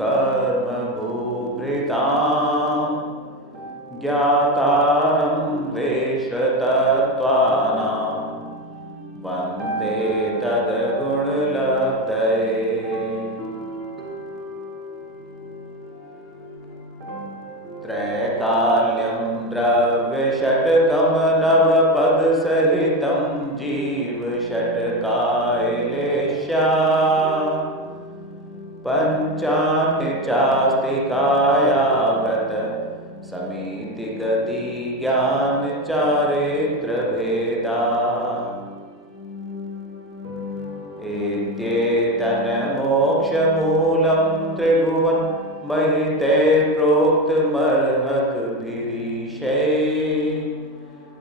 कर्मभूभृताम् ज्ञातारं वेशतत्त्वानां वन्दे तद्गुणलब्धये। त्रैकाल्यं द्रव्यषट्कं नवपदसहितं जीवषट्कायलेश्या पञ्चान्यचास्तिकायाव्रत समितिगति ज्ञानचारित्रभेदा एत्येतन्मोक्षमूलं त्रिभुवन महिते प्रोक्तमर्हद्भिरीशे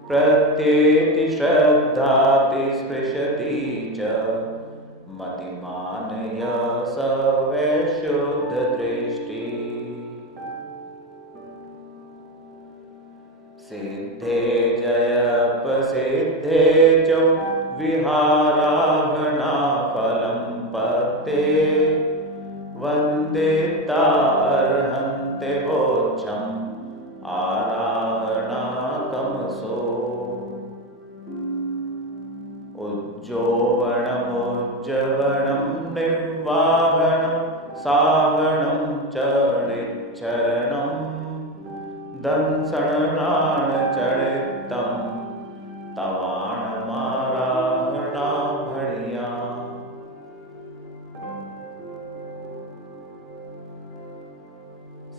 प्रत्येति श्रद्धाति स्पृशति च मतिमानय स वै शुद्धदृष्टि। सिद्धे जयपसिद्धे च विहाराहणा फलं पत्ते वन्दिता अर्हन्ते वोच्छम् आराहणाकमसो। उज्जोवणमुज्जवनं निर्वाहणं साहणं च निच्छरणं दंसणानचरितं तवाणमाराहणाभणिया।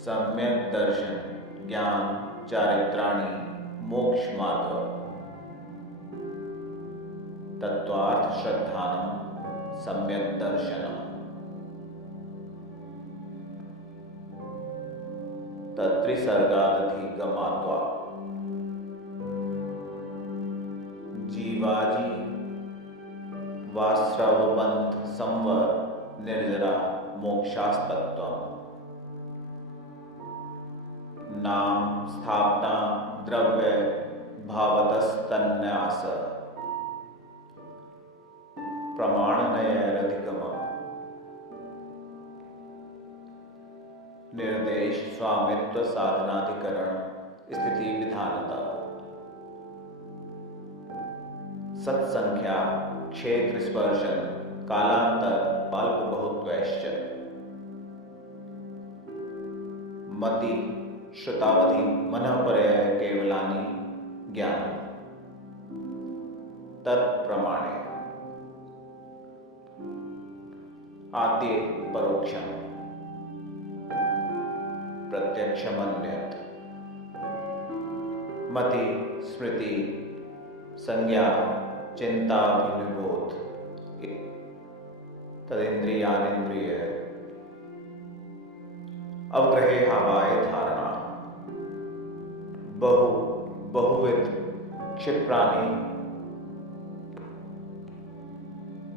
सम्यक दर्शन ज्ञान चारित्राणि मोक्ष मार्ग तत्वार्थ श्रद्धानं सम्यक दर्शनम् तत्रिसर्गादधिगमात्वा जीवाजी वास्रवबंध संवर निर्जरा मोक्षास्तत्वम्। नाम स्थापना द्रव्य भावतस्तन्यास प्रमाणनयरधिगम। निर्देश स्वामित्व साधनाधिकरण स्थिति विधानता। सत्संख्या क्षेत्र स्पर्शन कालांतर अल्प बहुत्वैश्च। मति श्रुतावधि मनःपर्यय केवलानि ज्ञान तत्प्रमाणे। आद्ये परोक्षम प्रत्यक्षमन्यत्। मति स्मृति संज्ञा चिंताभिनिबोध तदिन्द्रियानिन्द्रिय अवग्रहे हवाय धारणा। बहुविध क्षिप्राणि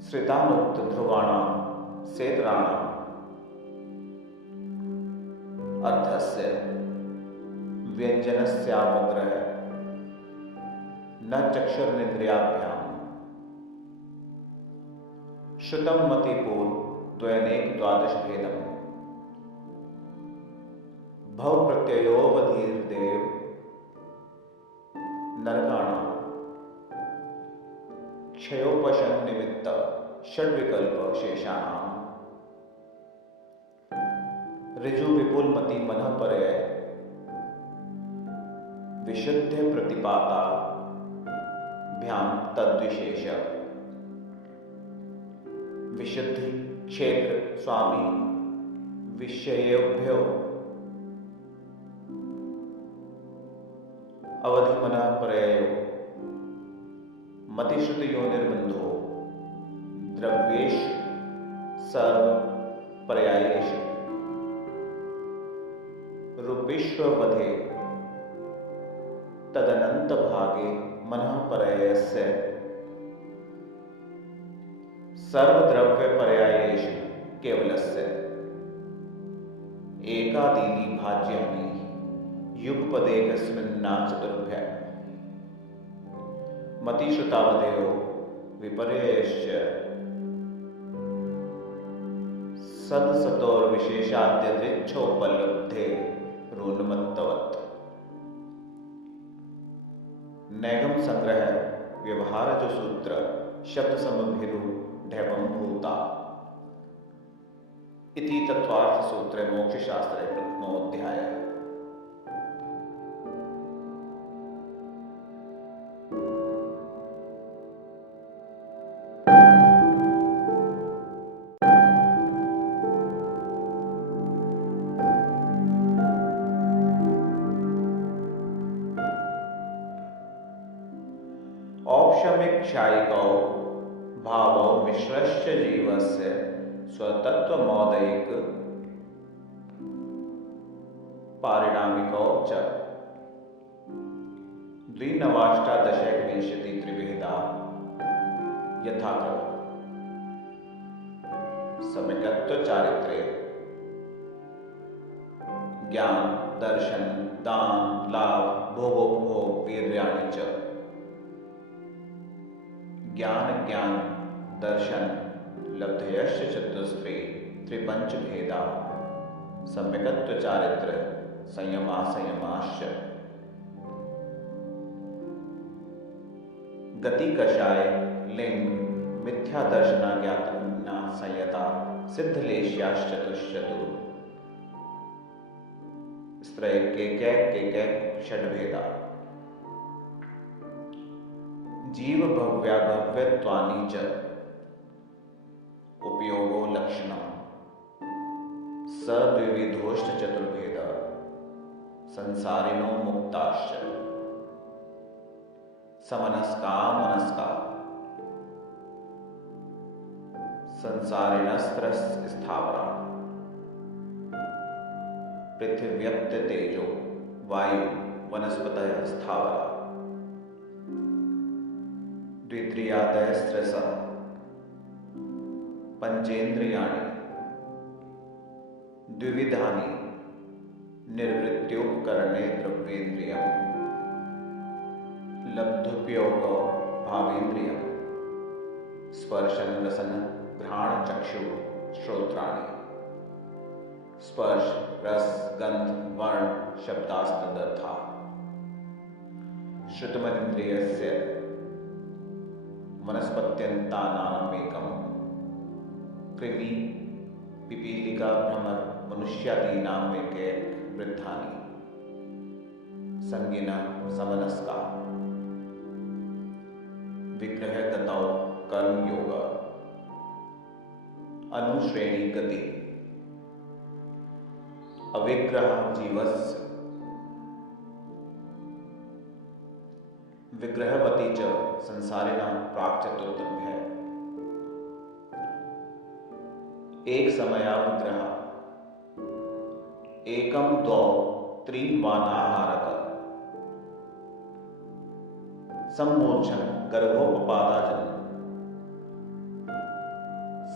श्रितानुक्त ध्रुवाणां सेतराणां अर्थस्य व्यंजनस्यावग्रह न चक्षुरिन्द्रियाभ्यां। श्रुतं मतिपूर्व द्वयनेक द्वादश भेदम्। भव प्रत्ययोवधीर्देव नरकाणां क्षयोपशम निमित्त षड्विकल्प शेषाणां। ऋजु विपुल मति मनःपर्यय विशुद्ध प्रतिपाता भ्याम तद्विशेष। विशुद्धि क्षेत्र स्वामी विषयेभ्यो अवधि मनःपर्ययो मतिश्रुतियो निर्बंधो द्रव्येश सर्व पर्यायेश रूपेष्ववधे तदनंत भागे मनःपर्ययस्य सर्वद्रव्य पर्यायेषु केवलस्य एकादीनि भाज्यानि युगपदेकस्मिन्ना चतुर्भ्य मतिश्रुतावधयो विपर्ययश्च सदसतोर विशेषाद्यदृच्छोपलब्धे ऋन्मत्तवत्। नैगम संग्रह व्यवहार जो सूत्र शब्द समभिरु ढैवम भूता इति तत्वार्थ सूत्रे मोक्ष शास्त्रे प्रथमोऽध्याय। औपशमिक्षायिकौ भावौ मिश्रश्च जीवस्य स्वतत्वमौदैक पारिणामिकौ च द्विनवाष्टादशैकविंशति त्रिभेदा यथाक्रमः सम्यक्त्व चारित्र्य ज्ञान दर्शन दान लाभ भोगोपभोग वीर्याणि च। ज्ञान ज्ञान दर्शन लब्धयश्च चतुस्त्री त्रिपंच भेदा सम्यक्त्व चारित्र संयमा संयमाश्च। गति कषाय लिंग मिथ्या दर्शना ज्ञातना संयता सिद्धलेश्याश्चतुश्चतुर स्त्रय केकैक षड्भेदा। जीव भव्याभव्यत्वानि च उपयोगो लक्षणम् सद्विविधोश्च चतुर्भेद संसारिणो मुक्ताश्च। समनस्का मनस्का संसारिणस्त्रस्थावरा पृथिव्यप्त तेजो वायु वनस्पतयः स्थावरा द्वित्रियादयस्त्रसः पंचेन्द्रियाणि द्विविधानि निर्वृत्योपकरणे द्रव्येन्द्रियम् लब्धुपयोगो भावेन्द्रियम् स्पर्शन रसन घ्राण चक्षु श्रोत्राणि स्पर्श रस गंध वर्ण शब्दास्तदर्था। श्रुतमनिन्द्रियस्य वनस्पत्यन्तानामेकम् कृमि पिपीलिका भ्रमर मनुष्यादीनाम् एकैक वृद्धानि संगिना समनस्का। विग्रहगतौ कर्म योग अनुश्रेणी गति अविग्रह जीवस्य विग्रहवती च संसारिणां प्राक्चतुर्भ्य एक समया विग्रह एकम द्वौ त्रीन् वानाहारक सम्मोचन गर्भोपपादाजन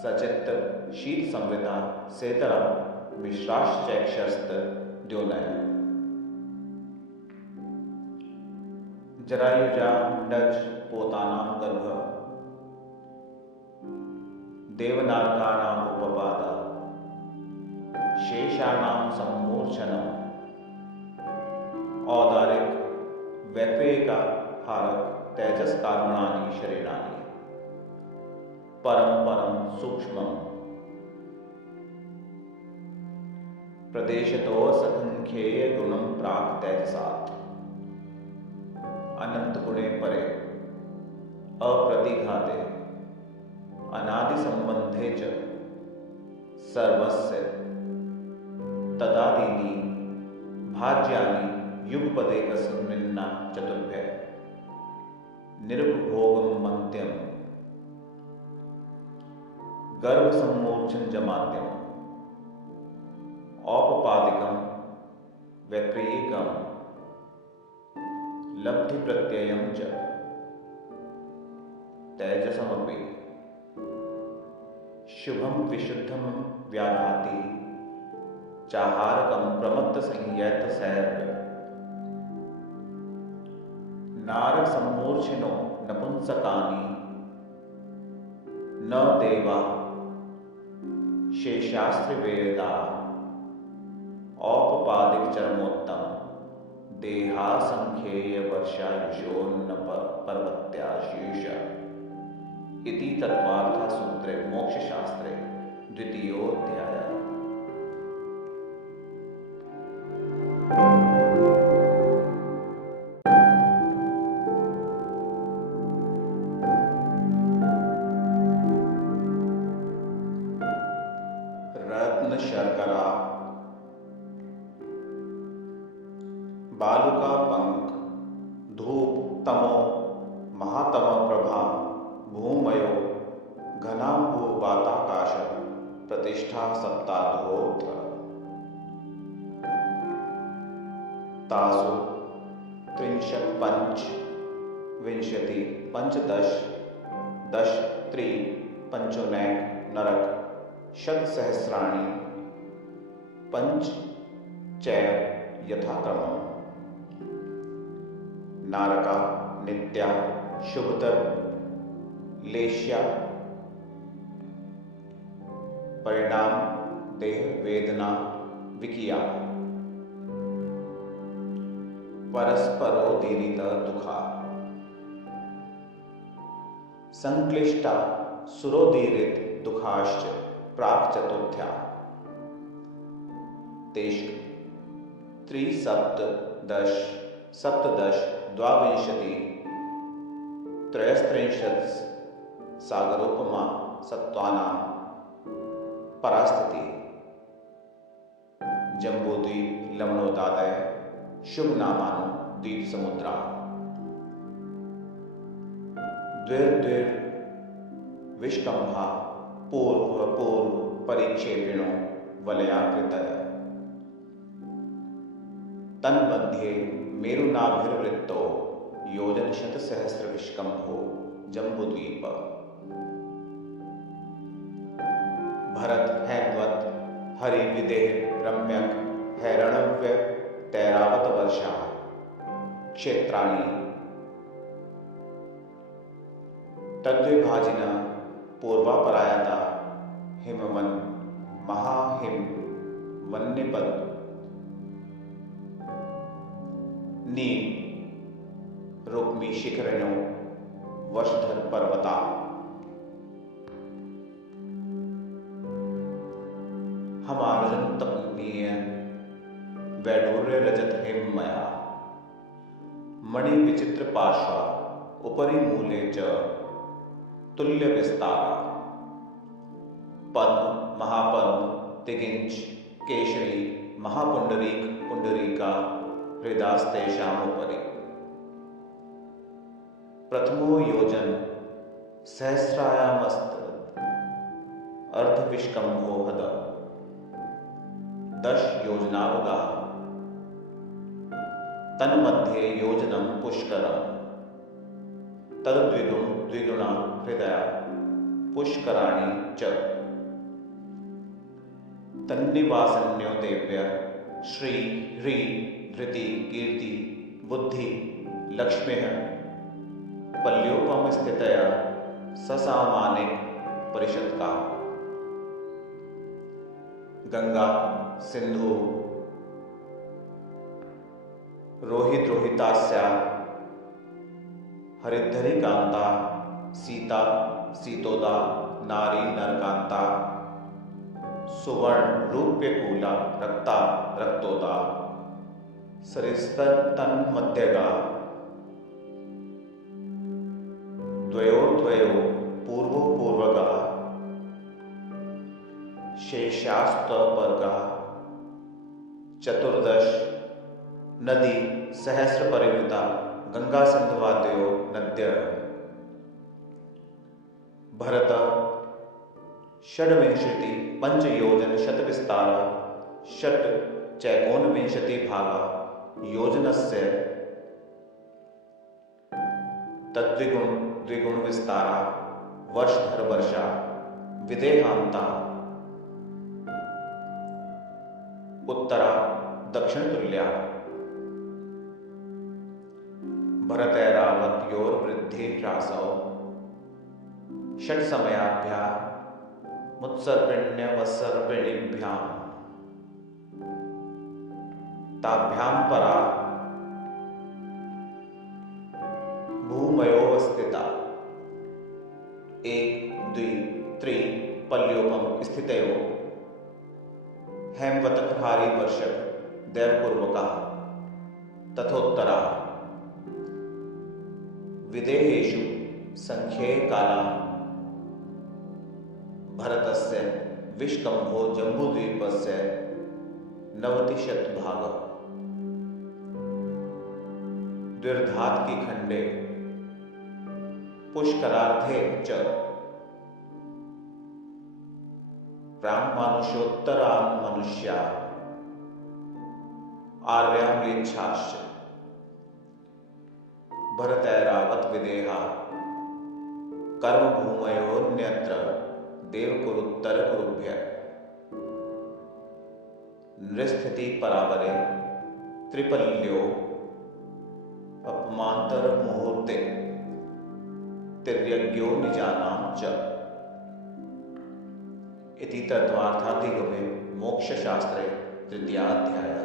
सचित्त शीत संविदा सेतरा मिश्राश्चैक्षस्त द्योनय जरायुजा डच पोतानां गर्भ देवनारकाणां उपपादा शेषाणां सम्मूर्छनम् औदारिक वैक्वेका हारक तेजस कार्बणानि शरीराणि परम परम सूक्ष्मम् प्रदेशतो असंख्येय गुणं प्राक् तेजसात् अनंत गुणे परे अप्रतिघाते अनादि संबंधे च सर्वस्य तदादीनि भाज्यानि युगपदेकस्मिन्ना चतुर्भ्य निर्भोगं मन्त्यं गर्भ सम्मोचन जमात्यम औपपादिकं वैक्रियकं लब्धि प्रत्ययं च तेजसमपि शुभं विशुद्धं व्याघाति चाहारकं प्रमत्त संयत सैर्य नारक सम्मूर्छिनो नपुंसकानि न देवा शेषास्त्र वेदा औपपादिक चरमोत्तम देहासंख्येय वर्षायुषोन्न पर्वत्याशीष इति तत्वार्थ सूत्रे मोक्षशास्त्रे द्वितीयोऽध्यायः। रत्न शर्करा बालुका पंख धूप तमो महातम प्रभा भूमयो घनाभूवाताकाश प्रतिष्ठा सप्ताहोऽत्र तासु त्रिंशत् पंच विंशति पंचदश दश त्रि पंचोनैक नरक शतसहस्राणि पंच चैव यथाक्रमम् नारका नित्या शुभतर लेश्या परिणाम देह वेदना विकिया परस्परोदीरित दुखा संक्लिष्टा सुरोदीरित दुखाश्च प्राक चतुर्थ्या तेषु त्रिसप्तदश सप्तदश द्वाविंशति त्रयस्त्रिंशत् सागरोपमा सत्त्वानां परास्थिति जम्बूद्वीप लवणोदादय शुभनामानु द्वीप समुद्रा द्विर्द्विर् विष्कंभा पूर्व परिक्षेपिणो वलयाकृतय तन्मध्ये मेरुनाभिर्वृत्तो योजन शतसहस्र विष्कंभो जम्बूद्वीप भरत हैद्वत हरि विदेह रम्यक हैरणव्य तैरावत वर्षा क्षेत्राणि तद्विभाजिन पूर्वापरायता हिमवन महाहिम वन्यपद नी रुक्मी शिखरणों वशधर पर्वता हमार्जन तपनीय वैडूर्य रजत हिममया मणि विचित्र पार्श्वा उपरि मूले च तुल्य विस्तारा पद्म महापद्म तिगिंच केशरी महापुंडरीक पुंडरीका हृदास्तेषामुपरि प्रथमो योजन सहस्रायामस्त अर्धविष्कंभो हद 10 योजनावगा तन्मध्ये योजनं पुष्करम् तद्विगुणा हृदया पुष्कराणि च तन्निवासन्यो देव्य श्री ह्री धृति कीर्ति बुद्धि लक्ष्म्यः पल्योपम स्थितया ससामानिक परिषद का गंगा सिंधु रोहिद्रोहितास्या हरिद्धरी कांता सीता सीतोदा नारी नरकांता सुवर्ण रूप्यकूला रक्ता रक्तोदा सरिस्तन मध्यगा द्वयोर्द्वयो पूर्वो पूर्वगा शेषास्तपर्गा चतुर्दश नदी सहस्र परिवृता गंगा सिंधुवाद्यो नद्य भरत षड्विंशति पंचयोजन शतविस्तार षट् चैकोनविंशति भागा योजनस्य तद्विगुण द्विगुण विस्तारा वर्षधर वर्षा विदेहांता उत्तरा दक्षिण तुल्या भरतैरावत्योर्वृद्धि ह्रासौ षट् समयाभ्या मुत्सर्पिण्यवसर सर्पिणीभ्यां ताभ्यां परा भूमयोऽवस्थिता एक द्वि त्रि पल्योपम स्थितयो हेमवतकहारी वर्षक दैवपूर्वकः तथोत्तरा विदेहेषु संख्ये काला भरतस्य विष्कम्भो जम्बूद्वीपस्य 90 भाग द्विर्धात्की खंडे पुष्करार्धे च प्राङ्मानुषोत्तरान् मनुष्या आर्याम्लेच्छाश्च भरतैरावत विदेहा कर्मभूमयोऽन्यत्र देवकुरुत्तर कुरुभ्य नृस्थिति परावरे त्रिपल्यो अपमांतर मुहूर्ते तिर्यज्ञो निजानां च इति तत्त्वार्थाधिगमे मोक्षशास्त्रे तृतीयाध्यायः।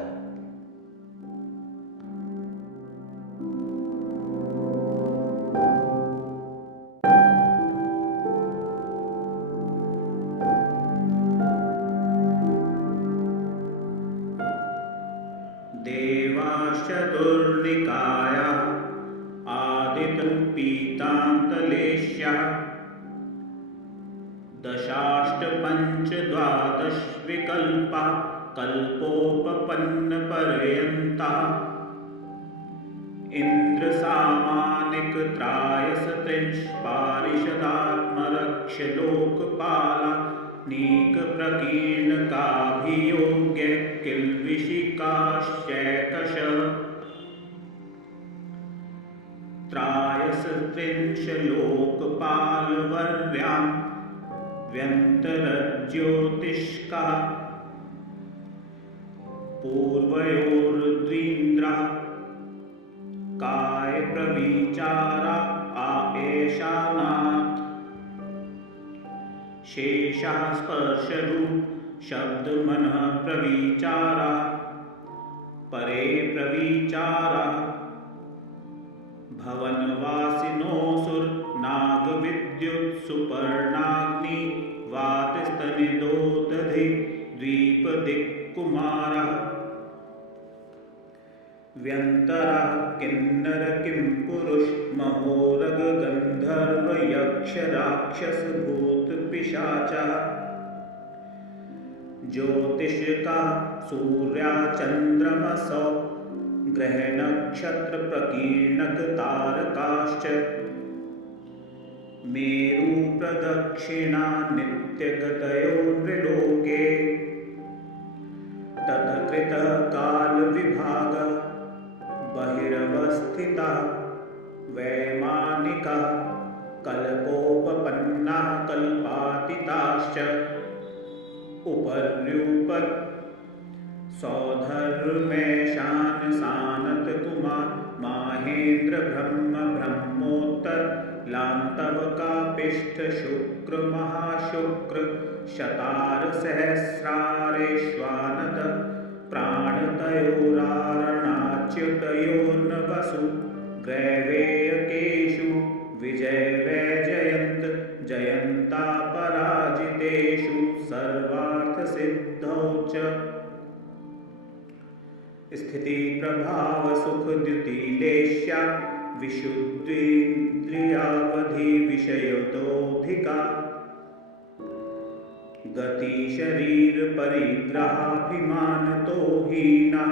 देवाश्चतुर्निकाया आदितृपीतान्तलेश्यः दशाष्टपञ्चद्वादशविकल्पा कल्पोपपन्नपर्यन्ता इन्द्रसामानिकत्रायसत्रिंशत्पारिषदात्मरक्ष्यलोकपाला नीकप्रकीर्णकाभियोग्य किल्बिषिकाश्चैकशः त्रायसत्रिंशलोकपालवर्यां व्यन्तरज्योतिष्का पूर्वयोर्द्वीन्द्रा कायप्रविचारा आएशानात् शेषः स्पर्शरूप शब्दमनः प्रविचारा परे प्रविचारा भवनवासिनोऽसुरनागविद्युत्सुपर्णाग्नि वातस्तनिदोदधि द्वीपदिक्कुमारः व्यन्तरः किन्नर किंपुरुष महोरगन्धर्वयक्षराक्षसभूतपिशाचः ज्योतिषका सूर्याचन्द्रमसौ ग्रहनक्षत्रप्रकीर्णकतारकाश्च मेरुप्रदक्षिणा नित्यगतयो नृलोके तत्कृतः कालविभागः बहिरवस्थितः वैमानिकः कल्पोपपन्नाः कल्पातीताश्च उपर्युपरि सौधर्मेशान सानतकुमार माहेन्द्र ब्रह्म ब्रह्मोत्तर लान्तवकापिष्ठ शुक्र महाशुक्र शतार सहस्रारेश्वानद प्राणतयोरारणाच्युतयोर्नवसु ग्रैवेयकेषु विजयवैजयन्त जयन्ता पराजितेषु सर्वार्थसिद्धौ च स्थिति प्रभाव सुख द्युतिलेश्या विशुद्धीन्द्रियावधि विषयतोऽधिका गति शरीर परिग्रहाभिमानतो हीना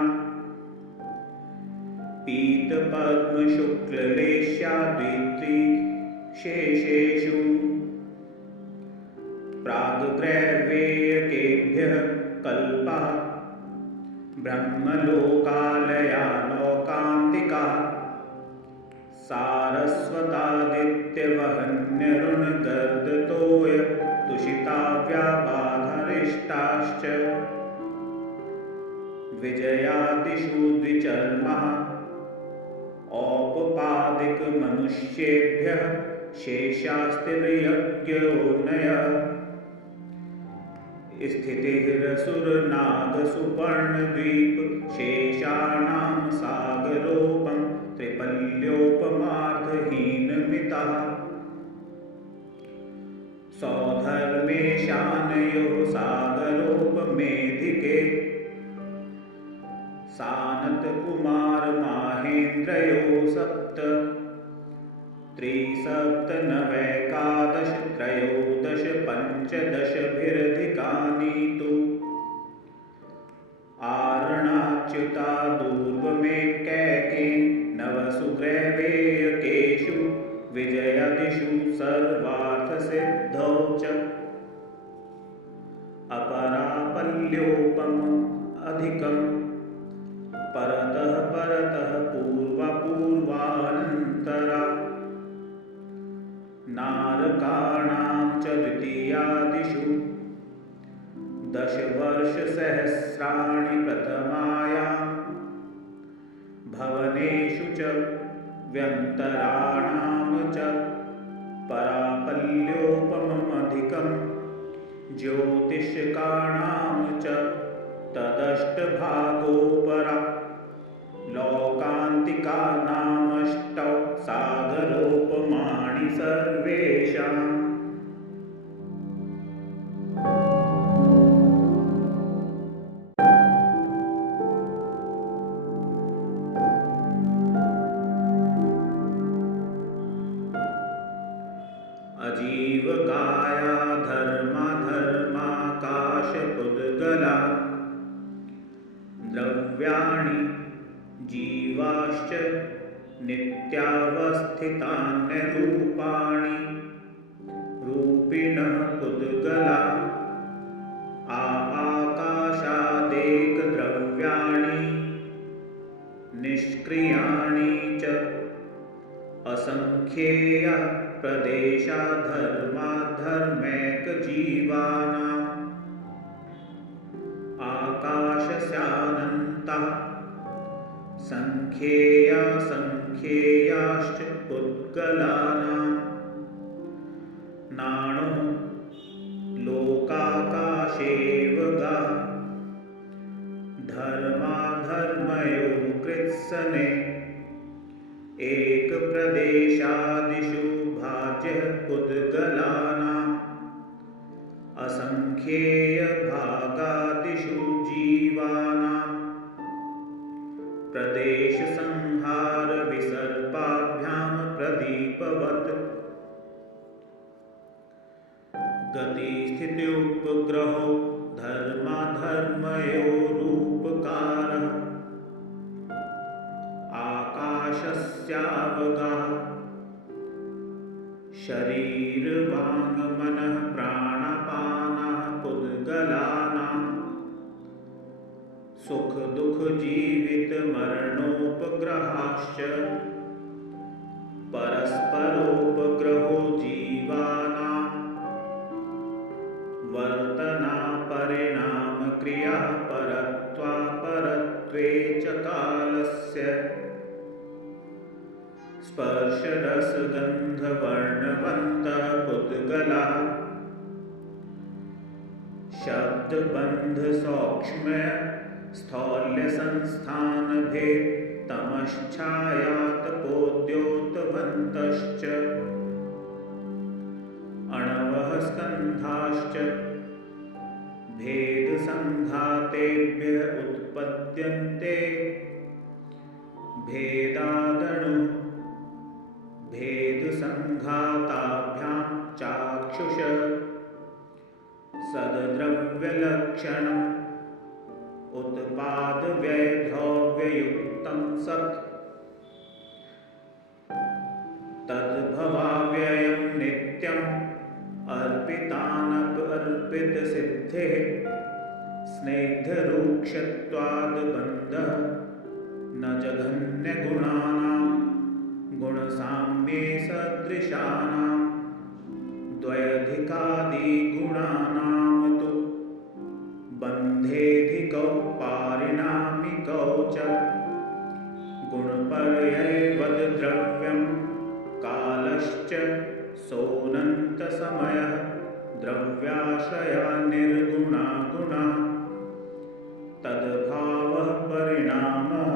पीत पद्म शुक्ललेश्या द्वित्रिशेषेषु प्राग्ग्रैवेयकेभ्यः कल्पः ब्रह्मलोकालया लोकान्तिका सारस्वतादित्यवहन्यरुणगर्दतोय तुषिताव्याबाधरिष्टाश्च विजयादिषु द्विचर्मः औपपादिकमनुष्येभ्यः शेषास्तिर्यज्ञोऽनयः स्थितिरसुरनागसुपर्णद्वीप शेषाणां सागरोपं त्रिपल्योपमार्गहीनमितः सौधर्मेशानयोः सागरोपमेधिके सानतकुमारमाहेन्द्रयोः सप्त त्रिसप्तनवैकादश त्रयोदश पञ्चदशभिरधिकानि तु आरणाच्युता दूर्वमेकैकेन नवसुग्रीवेयकेषु विजयादिषु सर्वार्थसिद्धौ च अपरापल्योपम अधिकं परतः परतः पूर्वापूर्वानन्तरा नारकाणां च द्वितीयादिषु दशवर्षसहस्राणि प्रथमायां भवनेषु च व्यन्तराणां च परापल्योपममधिकं ज्योतिषकाणां च तदष्टभागोपरा लोकान्तिकानामष्टौ सागरोपमाणि सर्वेषाम् अजीवकाया धर्माकाशपुद्गला द्रव्याणि जीवाश्च नित्यावस्थितान्यरूपाणि रूपिणः पुद्गला आकाशादेकद्रव्याणि निष्क्रियाणि च असंख्येयः प्रदेशा धर्माधर्मैकजीवानाम् आकाशस्यानन्तः संख्येयासंख्येयाश्च पुद्गलानां नाणो लोकाकाशेवगा धर्माधर्मयोः कृत्स्ने एकप्रदेशादिषु भाज्यः पुद्गलानाम् असंख्येयभागादिषु जीवानां प्रदेशसंहारविसर्पाभ्यां प्रदीपवत् गतिस्थित्युपग्रहो धर्माधर्मयोरूपकारः आकाशस्यावगाः शरीरवाङ्मनः प्राणापानाः पुद्गलानां सुखदुःखजीवितमरणोपग्रहाश्च परस्परोपग्रहो जीवानां वर्तनापरिणामक्रियाः परत्वापरत्वे च कालस्य स्पर्शरसगन्धवर्णवन्तः पुद्गलाः शब्दबन्धसौक्ष्म्य स्थौल्यसंस्थानभेद तमश्छायातपोद्योतवन्तश्च अणवः स्कन्धाश्च भेदसंघातेभ्यः उत्पद्यन्ते भेदादणु भेदसंघाताभ्यां चाक्षुष सद्द्रव्यलक्षणम् उत्पादव्ययद्रव्ययुक्तं सत् तद्भवाव्ययं नित्यम् अर्पितानपर्पितसिद्धेः स्निग्धरूक्षत्वाद्बन्धः न जघन्यगुणानां गुणसाम्ये सदृशानां द्वयधिकादिगुणानां तु बन्धेऽधिकौ पारिणामिकौ च गुणपर्ययवद्द्रव्यं कालश्च सोऽनन्तसमयः द्रव्याश्रया निर्गुणा गुणा तद्भावः परिणामः।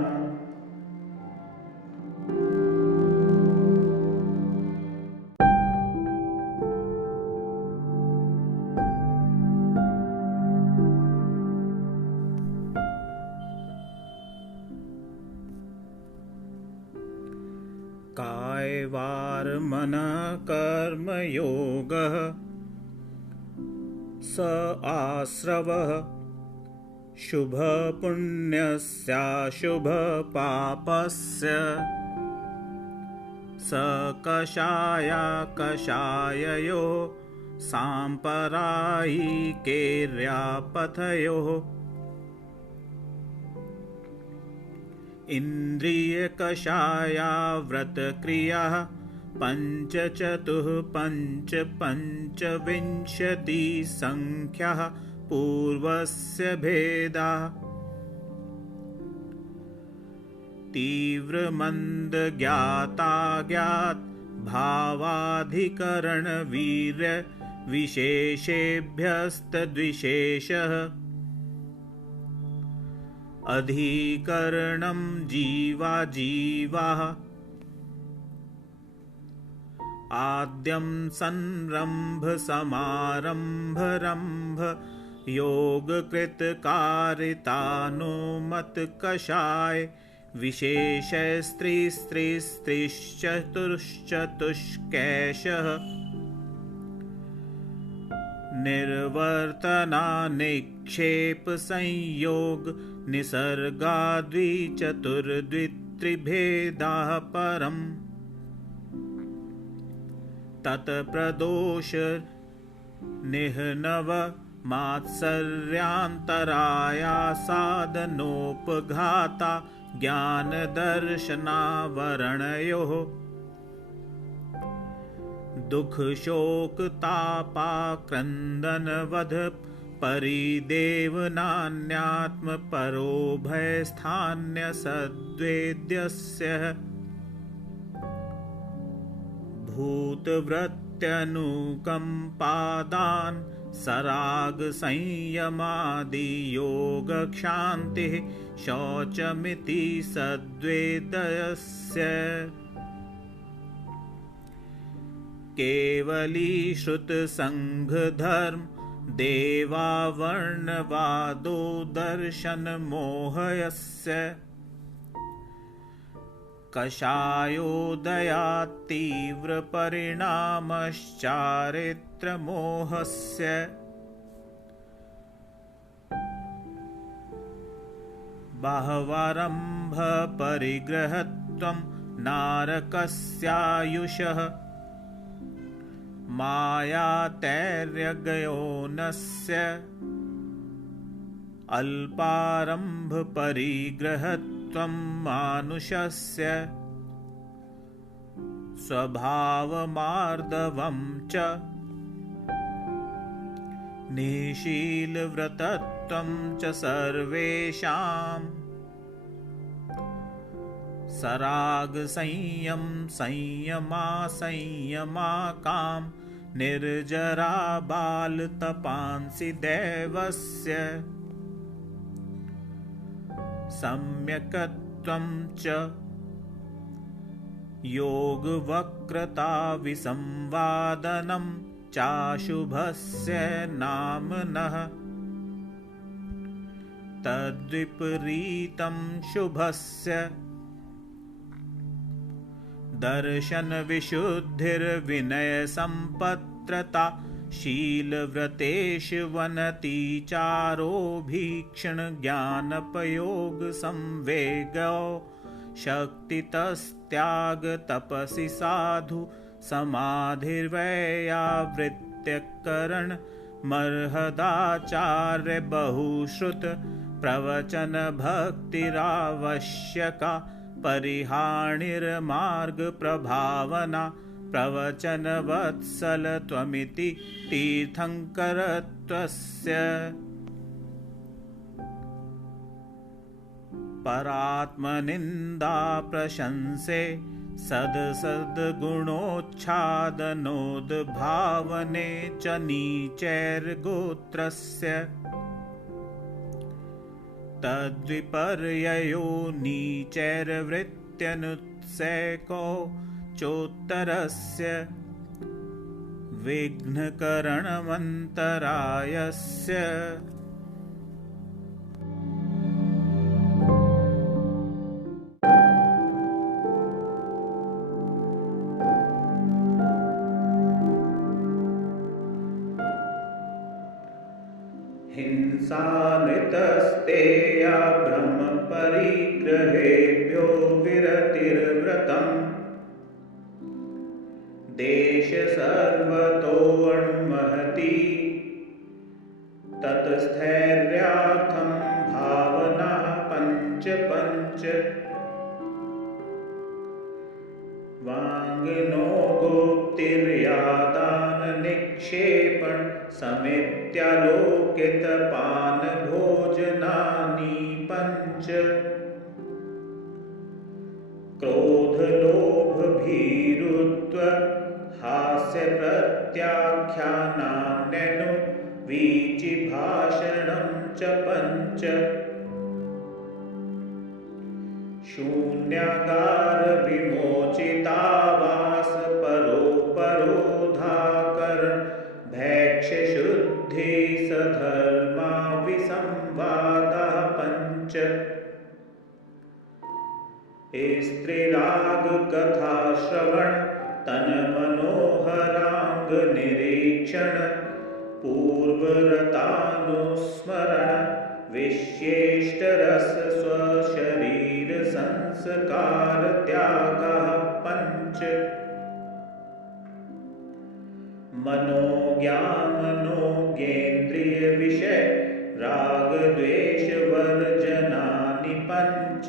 कायवारमनः कर्मयोगः स आश्रवः शुभपुण्यस्याशुभपापस्य स कषाययोः साम्प्रदायिकैर्यापथयोः इन्द्रियकषायाव्रतक्रियाः पञ्चविंशतिसङ्ख्याः पूर्वस्य भेदाः तीव्रमन्दज्ञाताज्ञात भावाधिकरणवीर्यविशेषेभ्यस्तद्विशेषः अधिकरणं जीवाः आद्यं संरम्भ योगकृतकारितानुमतकषाय विशेषस्त्रीस्त्रीश्चतुश्चतुष्कैशः निर्वर्तनानिक्षेपसंयोग निसर्गाद्विचतुर्द्वित्रिभेदाः परम् तत्प्रदोष निहनव मात्सर्यान्तराया साधनोपघाता ज्ञानदर्शनावरणयोः दुःखशोकतापाक्रन्दनवध परिदेवनान्यात्मपरो भयस्थान्यसद्वेद्यस्य भूतवृत्त्यनुकम्पादान् सरागसंयमादियोगक्षान्तिः शौचमिति सद्वेदस्य केवलीश्रुतसङ्घधर्म देवावर्णवादो दर्शनमोहयस्य कषायोदयात्तीव्रपरिणामश्चारित्रमोहस्य बाह्वारम्भपरिग्रहत्वं नारकस्यायुषः मायातैर्यगयोनस्य अल्पारम्भपरिग्रहत्वं मानुषस्य स्वभावमार्दवं च निशीलव्रतत्वं च सर्वेषाम् सरागसंयम संयमाकाम निर्जरा बालतपांसि देवस्य सम्यक्त्वं च योगवक्रता विसंवादनं चाशुभस्य नामनः तद्विपरीतं शुभस्य दर्शनविशुद्धिर्विनयसम्पत्रता शीलव्रतेषु वनतिचारो भीक्षणज्ञानपयोगसंवेगो शक्तितस्त्यागतपसि साधु समाधिर्वैयावृत्यकरणमर्हदाचार्य बहुश्रुत प्रवचनभक्तिरावश्यका परिहाणिर्मार्गप्रभावना प्रवचनवत्सल त्वमिति तीर्थङ्करत्वस्य परात्मनिन्दा प्रशंसे सद्सद्गुणोच्छादनोद्भावने च नीचैर्गोत्रस्य तद्विपर्ययो नीचैर्वृत्त्यनुत्सैको चोत्तरस्य विघ्नकरणमन्तरायस्य हिंसानृतस्तेया ब्रह्मपरिग्रहेभ्यो विरतिर्व्रतम् देश सर्वतोऽणुमहती ततस्थैर्यार्थं भावना पञ्च वाङ्नो गुप्तिर्यादाननिक्षेपण समित्यालोकितपानभोजनानि पञ्च क्रोधलोभभीरुत्व हास्यप्रत्याख्यानान्यनु वीचिभाषणं च पञ्च शून्यागारविमोचितावास परोपरोधाकरण भैक्षशुद्धि सधर्मा विसंवादः पञ्च स्त्रीरागकथाश्रवण तन्मनोहराङ्गनिरीक्षण पूर्वरतानुस्मरण विश्येष्टरस स्वशरीरसंस्कारत्यागः पञ्च मनोज्ञानमनोज्ञेन्द्रियविषय रागद्वेषवर्जनानि पञ्च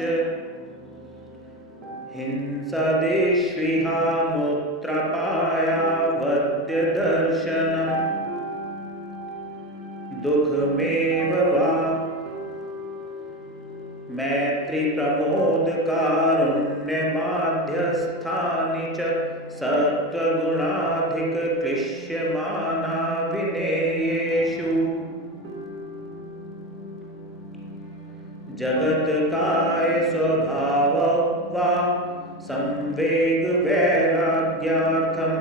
हिंसादेष्विहा मूत्रपायावद्यदर्शनम् दुःखमेव वा मैत्रीप्रमोदकारुण्यमाध्यस्थानि च सत्त्वगुणाधिकक्लिश्यमाना विनेयेषु जगत्कायस्वभावो वा संवेगवैराग्यार्थं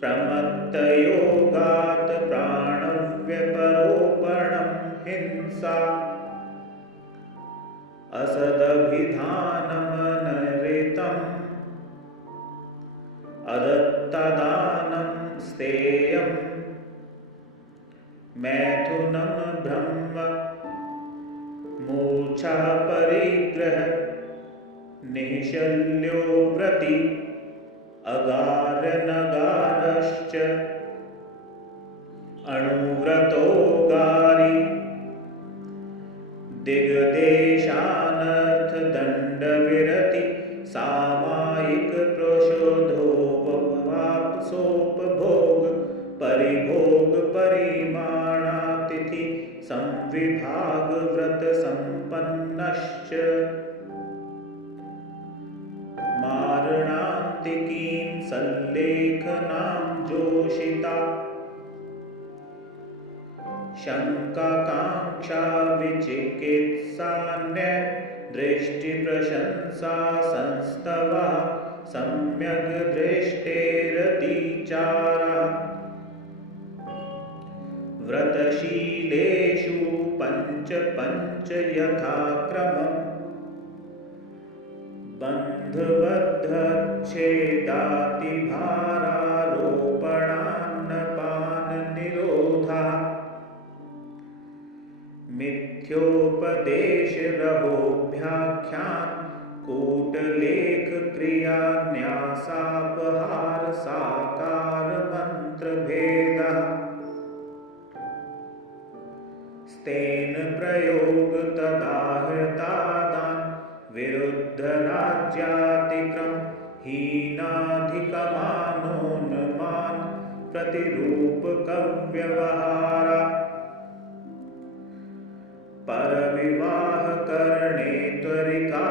प्रमत्तयोगात् प्राणव्यपरोपणं हिंसा असदभिधानमनृतम् अदत्तदानं स्तेयं मैथुनं ब्रह्म मूर्छा परिग्रह निःशल्यो व्रति अगारनगारश्च अणुव्रतो गारी दिग्देशानर्थदण्डविरति सामायिक प्रशोधोपवाप्सोपभोग परिभोग परिमाणातिथि संविभाग व्रत संपन्नश्च मारणान्तिकीं सल्लेखनां जोषिता शङ्काकाङ्क्षा विचिकित्सान्य दृष्टिप्रशंसा संस्तवा सम्यग् दृष्टेरतिचारा व्रतशीलेषु पञ्च यथाक्रमम् बन्धबद्धच्छेदातिभारारोपणान्नपाननिरोधः मिथ्योपदेशरहोभ्याख्यान् कूटलेखक्रियान्यासापहार साकारमन्त्रभेदः स्तेन प्रयोग तदाहृतादान् विरुद्धराज्यातिक्रम हीनाधिकमानोन्मान् प्रतिरूपकव्यवहारा परविवाहकरणे त्वरिका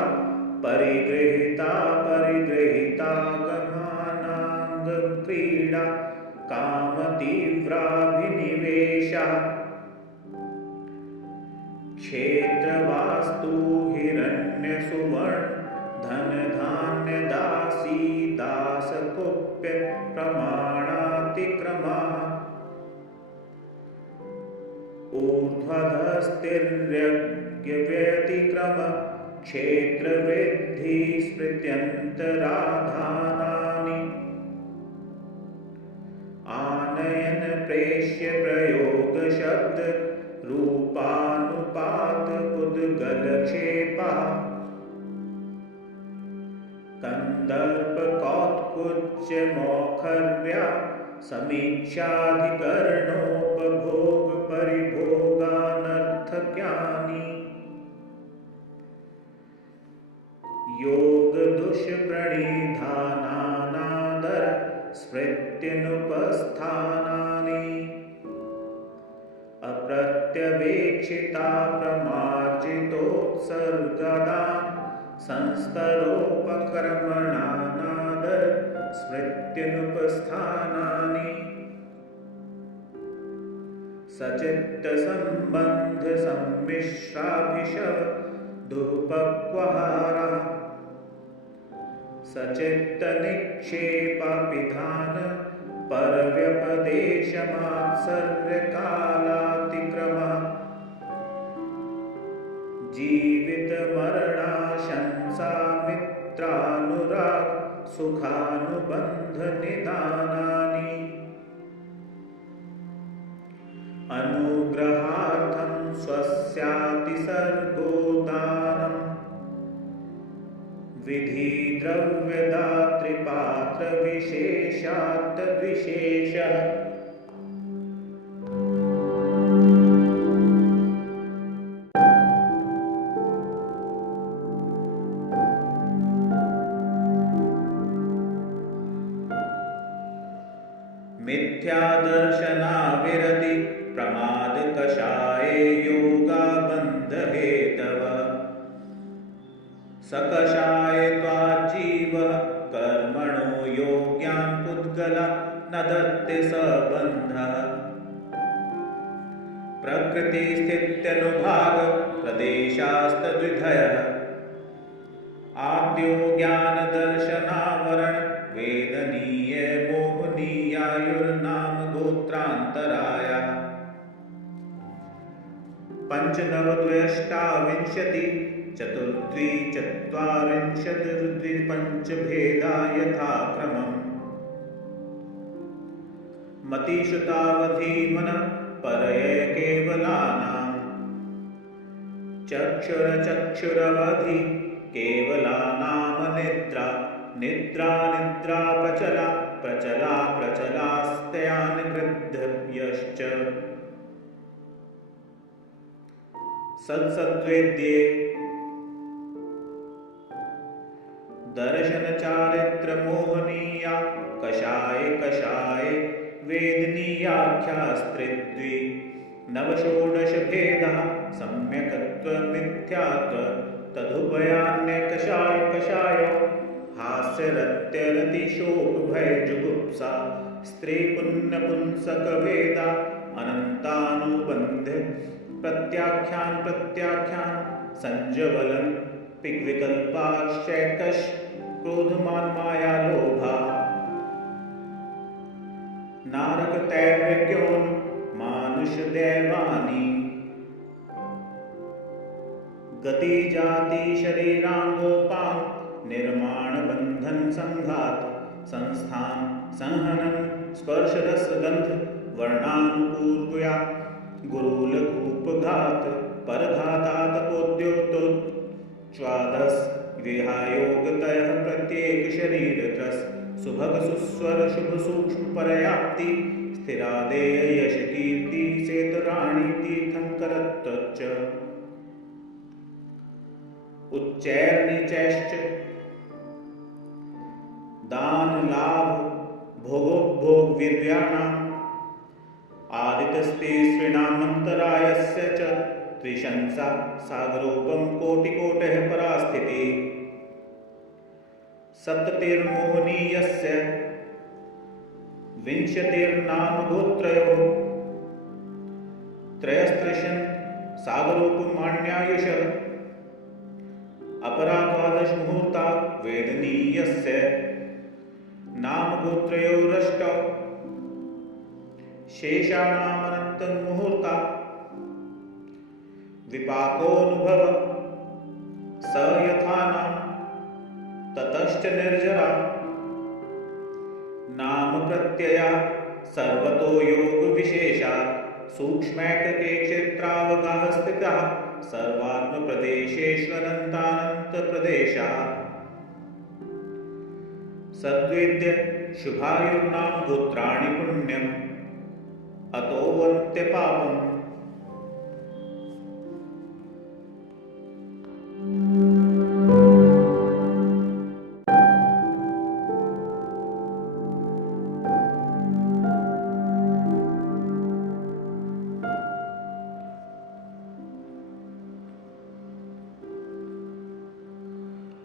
परिगृहीता परिगृहीतागमानाङ्गक्रीडा कामतीव्राभिनिवेशः क्षेत्रवास्तु हिरण्यसुवर्ण धनधान्यदासी दासकुप्य प्रमाणातिक्रमः ऊर्ध्वधस्तिर्यज्ञव्यतिक्रम क्षेत्रवृद्धि स्मृत्यन्तराधानानि आनयन प्रेष्य प्रयोग शब्द रूपानुपात उद्गलक्षेपा कंदर्प कौत्कुच्च मौखर्या समीक्षाधिकरणोपभोग परिभोगानर्थज्ञानी योग दुष्प्रणिधानानादर स्मृत्यनुपस्थानानि अप्रत्यवेक्षिता प्रमार्जितोत्सर्गदान संस्तरोपक्रमणानादर स्मृत्यनुपस्थानानि सचित्तसम्बन्ध सम्मिश्राभिषव दुःपक्वहारः सचित्तनिक्षेपापिधान परव्यपदेशमात्सर्यकालातिक्रमः जीवितमरणाशंसा मित्रानुराग सुखानुबन्धनिदानानि अनुग्रहार्थं स्वस्यातिसर्गोदानम् विधिद्रव्यदातृपात्रविशेषात्तद्विशेषः मिथ्यादर्शनाविरति प्रमादकषाये योगाबन्धहेतव सकषाये त्वाजीव कर्मणो योग्यान् पुद्गला न दत्ते सबन्धः प्रकृतिस्थित्यनुभाग प्रदेशास्तद्विधयः आद्यो ज्ञानदर्शनावरण वेदनीय मोहनीयायुर्नाम गोत्रान्तराय पञ्चनवद्वयष्टाविंशति चतुर्द्विचत्वारिंशदुर्द्विपञ्चभेदा यथाक्रमम् मतिश्रुतावधीमन परये केवलानां चक्षुरचक्षुरवधि केवलानाम निद्रा निद्रा निद्रा प्रचला प्रचला प्रचलास्त्यान् गृद्धव्यश्च सत्सद्वेद्ये दर्शन चारित्र मोहनीया कषाय कषाय वेदनीयाख्यास्त्रिद्वि नवषोडश भेदा सम्यकत्व मिथ्यात्व तदुभयान्य कषाय कषाय हास्यरत्यरतिशोक भय जुगुप्सा स्त्री पुण्य पुंसक वेदा अनंतानुबंध प्रत्याख्यान प्रत्याख्यान संजवलन पिग्विकल्पाशैकश क्रोधमान माया लोभा नारक तैर्यज्ञोन मानुष दैवानी गति जाति शरीरांगोपांग निर्माण बंधन संघात संस्थान संहनन स्पर्श रस गंध वर्णानुपूर्वया गुरुलघूपघात परघातादपोद्योतो च्वादस विहायोगतयः प्रत्येक शरीरत्रस सुभग सुस्वर शुभ सूक्ष्म पर्याप्ति स्थिरादेय यश कीर्ति सेतुराणी तीर्थंकरत्वच्च उच्चैर्निचैश्च दान लाभ भोगोपभोग वीर्याणाम् आदितस्ते स्त्रीणामन्तरायस्य च त्रिशंसा सागरोपम कोटिकोटः परास्थिति सप्ततिर्मोहनीयस्य विंशतिर्नामगोत्रयोः त्रयस्त्रिशन् सागरोपमाण्यायुष अपरा द्वादश मुहूर्ता वेदनीयस्य नामगोत्रयोरष्टौ शेषाणामनन्तमुहूर्ता विपाकोऽनुभव स यथानां ततश्च निर्जरा नाम प्रत्यया सर्वतो योग विशेषात् सूक्ष्मैकके क्षेत्रावगाः स्थितः सर्वात्म प्रदेशेष्वनन्तानन्त प्रदेशाः सद्वेद्य शुभायुर्नाम गोत्राणि पुण्यम् अतो वन्त्य पापम्।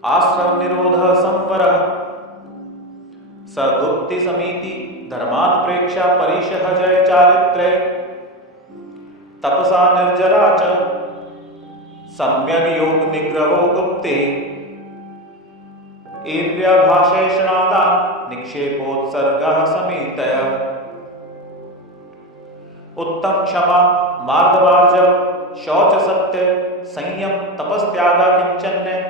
आश्रम निरोध संवर सगुप्ति समिति धर्मानुप्रेक्षा परिशह जय चारित्रे तपसा निर्जरा च सम्यग् योग निग्रहो गुप्ते ईर्व्याभाषेषणादा निक्षेपोत्सर्गः समेतय उत्तम क्षमा मार्गवार्जव शौच सत्य संयम तपस्त्यागा किंचन्य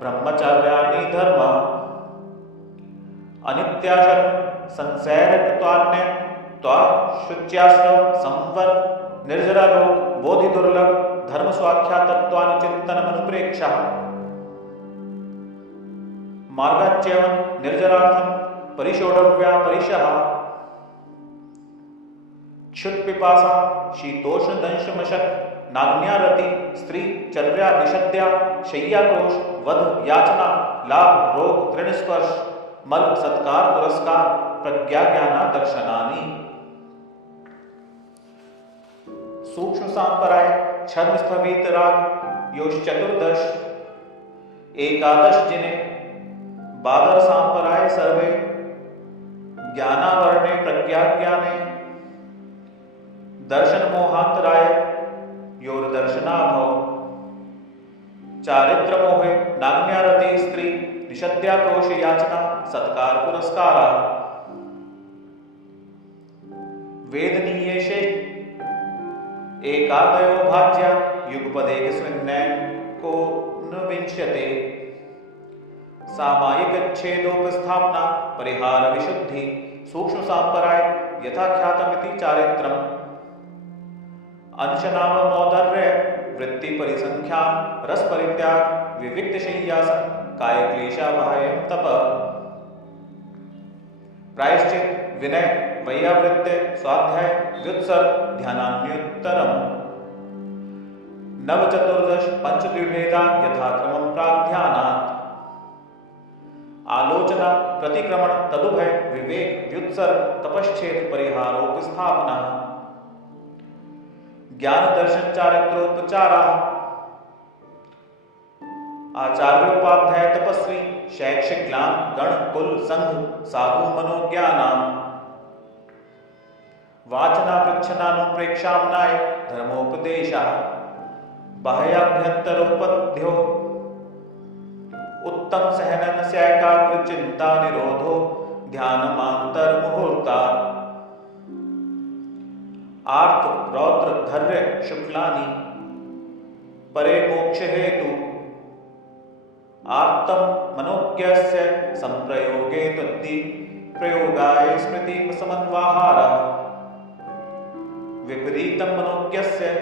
ब्रह्मचर्याणि धर्म अनित्याशर संसैरकत्वान्य त्वा शुच्याश्रव संवर निर्जरा रोग बोधि दुर्लभ धर्म स्वाख्या तत्वानि चिंतनमनुप्रेक्षा मार्गाच्यवन निर्जरार्थम परिशोढव्या परिशः क्षुत पिपासा शीतोष्ण दंशमशक नाग्न्यारति स्त्री चर्या निषद्या शय्याक्रोश वध याचना लाभ रोग तृणस्पर्श मल सत्कार पुरस्कार प्रज्ञा ज्ञाना दर्शनानि सूक्ष्म सांपराय छद्म स्थवित राग योष चतुर्दश एकादश जिने बादर सांपराय सर्वे ज्ञानावरणे प्रज्ञा ज्ञाने दर्शन मोहांतराय योर्दर्शनाभव चारित्र मोहे नाग्न्यारति स्त्री निषद्याक्रोश याचना सत्कार पुरस्कारा वेदनीयेषे एकादयो भाज्या युगपदेक स्विन्नैन को न विंश्यते सामायिक छेदोपस्थापना परिहार विशुद्धि सूक्ष्म सांपराय यथाख्यातमिति चारित्रम् अंशनाम मौदर्य वृत्ति परिसंख्या रस परित्याग विविक्त शय्यासन काय क्लेशावहायं तप प्रायश्चित विनय वैयावृत्य स्वाध्याय व्युत्सर्ग ध्यानान्योत्तरम् नव चतुर्दश पंचद्विभेदा यथाक्रमं प्राग्ध्यानात् आलोचना प्रतिक्रमण तदुभय विवेक व्युत्सर्ग तपश्चेद परिहारोपस्थापना ज्ञान दर्शन चारित्रोपचारा आचार्योपाध्याय तपस्वी शैक्षिक ग्लाम गण कुल संघ साधु मनोज्ञानाम वाचना पृच्छनानुप्रेक्षाम्नाय धर्मोपदेशा बाह्याभ्यंतरोपध्यो उत्तम सहनन सैकाग्र चिंता निरोधो ध्यानमांतर मुहूर्ता आर्त रौद्र धर्य शुक्लानि परे मोक्ष हेतु आर्तम मनोज्ञस्य संप्रयोगे तद्धि प्रयोगाय स्मृति समन्वाहार विपरीतम मनोज्ञस्य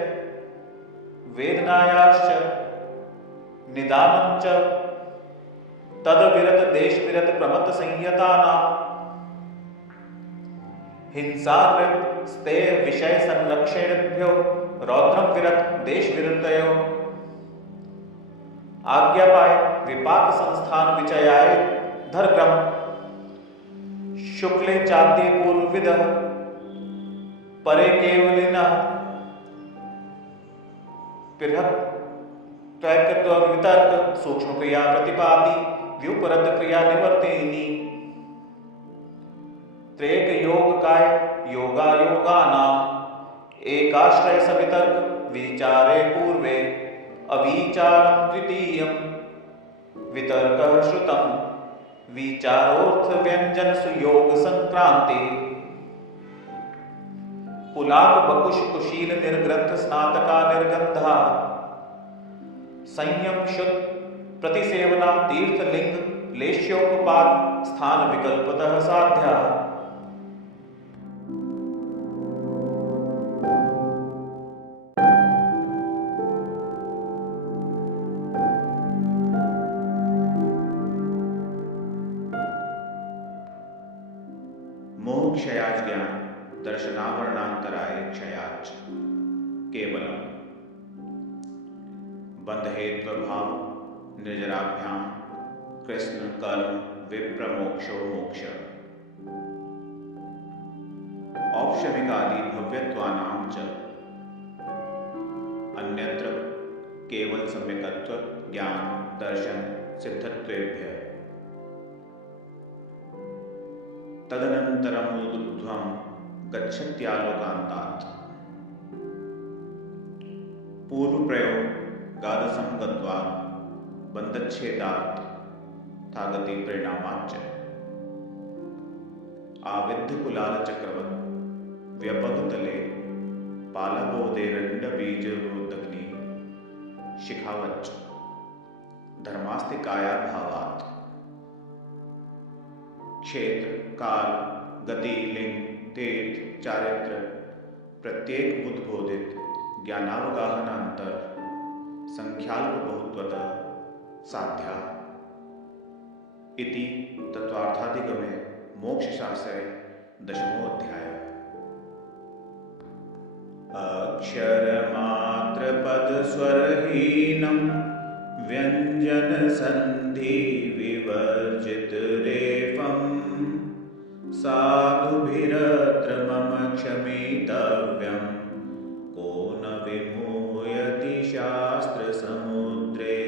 वेदनायाश्च निदानं च तद्विरत देश विरत प्रमत्त संयतानां हिंसा स्तेय विषय संरक्षणेभ्यो रौद्रम विरत देश विरतयो आज्ञा पाए विपाक संस्थान विचयाय धर्ग्रम शुक्ले चाद्य पूर्वविद परे केवलिन पृथक त्वैकत्व वितर्क सूक्ष्म क्रिया प्रतिपादि व्युपरत क्रिया निवर्तिनी। त्रेक योग काय योगा योगानाम एकाश्रय सवितर्क विचारे पूर्वे अविचारं द्वितीयं वितर्कः श्रुतं विचारोर्थ व्यंजन सुयोग संक्रांति। पुलाक बकुश कुशील निर्ग्रंथ स्नातका निर्गंधा संयम शुद्ध प्रतिसेवना तीर्थलिंग लेश्योपपात स्थान विकल्पतः साध्या। मोक्षयाच ज्ञान दर्शनावरणांतराय क्षयाच केवलम बंधहेत्व भाव निर्जराभ्याम कृष्ण कर्म विप्रमोक्षो मोक्ष। औपशमिकादि भव्यत्वानां च अन्यत्र केवल सम्यकत्व ज्ञान दर्शन सिद्धत्वेभ्यः तदनन्तरं ऊर्ध्वं गच्छत्यालोकान्तात्। पूर्व प्रयोग द्वादशं गत्वा बन्धच्छेदात् थागति परिणामाच्च। आविद्ध कुलाल चक्रवत् व्यपगतले पालबोधेरण्डबीजवृदग्नि शिखावच्च धर्मास्तिकाया भावात्। क्षेत्र काल गति लिंग तीर्थ चारित्र प्रत्येक बुद्धबोधित ज्ञानावगाहनांतर संख्याल्प बहुत्वतः साध्या इति तत्वार्थाधिगमे मोक्षशास्त्रे दशमोऽध्यायः। अक्षरमात्र पद स्वरहीनं व्यंजन संधि विवर्जित रेफं साधुभिरत्र मम क्षमितव्यं को न विमुह्यति शास्त्रसमुद्रे।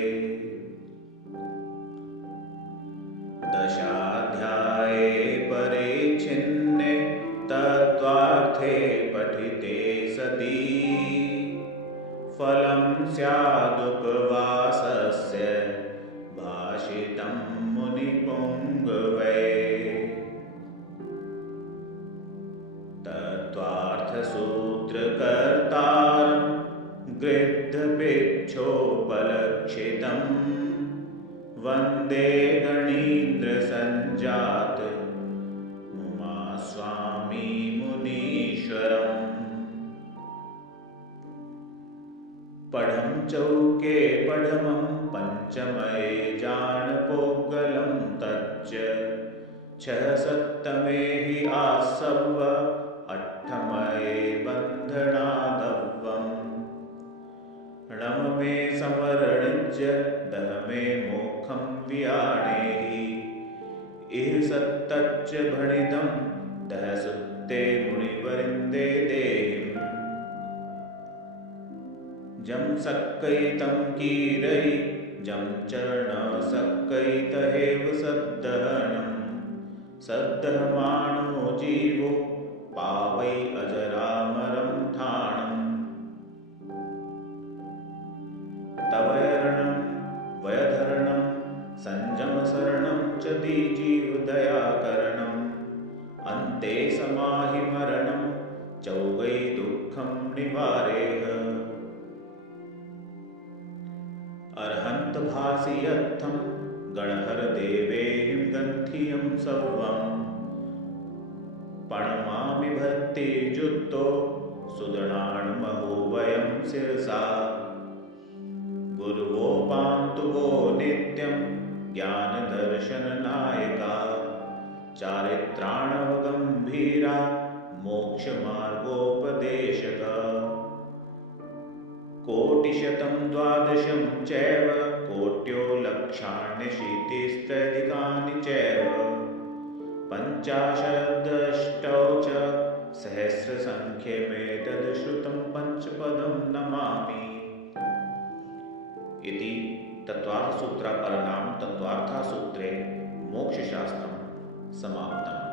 दशाध्याये परिच्छिन्ने तत्त्वार्थे पठिते सति फलं स्यादुपवासस्य भाषितं मुनिपुङ्गवै। तत्त्वार्थसूत्रकर्तारं गृध्रपिच्छोपलक्षितं वन्दे गणीन्द्रसञ्जात उमास्वामी मुनीश्वरम्। पढ़म चौके पढ़मं पंचमये जानपोगलं तच्च छह सप्तमे हि आसव्व अट्ठमये बन्धनादव्वम्। णममे संवरणिज्य दहमे मोक्षं वियाणेहि इह सत्तच्च भणितं दह सुत्ते मुनिवरिन्दे देहिम्। जम सक्कैतं कीरयि जम चरण सक्कैतहेव सद्दहनं सद्दहमानो जीवो पावै अजरामरं ठाणम्। तवयरणं वयधरणं संयमशरणं च दीजीवदयाकरणम् अन्ते समाहि मरणं चौगै दुःखं निवारेह। अर्हन्त भासि यत्थं गणहर देवेहिं गन्थियं सव्वं प्रणमामि भक्तियुक्तो सुदृढान्महो वयं शिरसा। गुरुवो पान्तु वो नित्यं ज्ञानदर्शननायका चारित्राणवगम्भीरा मोक्षमार्गोपदेशका। कोटिशतं द्वादशं चैव कोट्यो लक्षाण्यशीतिस्त्रधिकानि चैव पञ्चाशदष्टौ च सहस्रसङ्ख्यमेतद् श्रुतं पञ्चपदं नमामि। इति तत्त्वार्थसूत्रापरनां तत्त्वार्थसूत्रे मोक्षशास्त्रं समाप्तम्।